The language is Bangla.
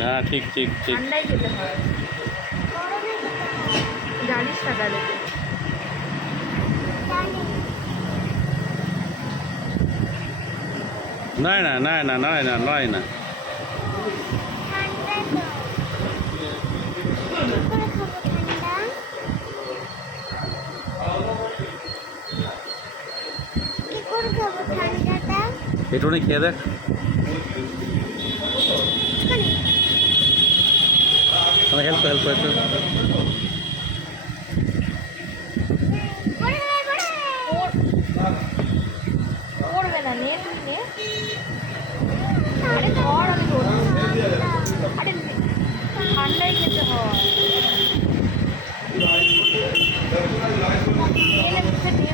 হ্যাঁ ঠিক ঠিক ঠিক। ঠান্ডায় খেতে হয়। জানিস না তাহলে তুই? নয় না নয় না নয় না নয় না। ঠান্ডাটা একটুখানি খেয়ে দেখ। আমার হেল্প হেল্প একটু। পড়বে না, নে তুই নে। আরে ধর, আমি ধরছি। আরে ঠান্ডায় খেতে হয়। নে নে, মুখে নে।